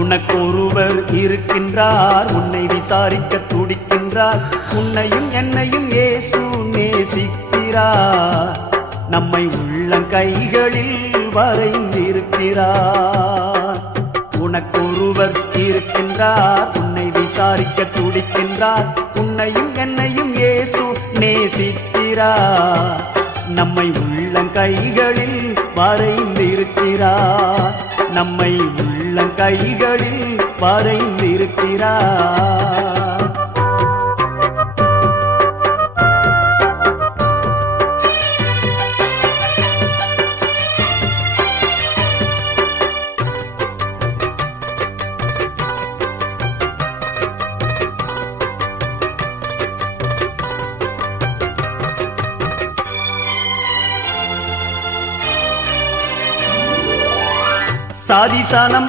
உனக்கொருவர் இருக்கின்றார், உன்னை விசாரிக்க துடிக்கின்றார். உன்னையும் என்னையும் இயேசு நேசிக்கிறார், நம்மை உள்ளங்கைகளில் வரைந்திருக்கிறார். உனக்கொருவர் இருக்கின்றார், உன்னை விசாரிக்க துடிக்கின்றார். உன்னையும் என்னையும் இயேசு நேசிக்கிறார், நம்மை உள்ளங்கைகளில் வரைந்திருக்கிறார். நம்மை உள்ளங்கைகளில் வரைந்திருக்கிறார். சாதிசானம்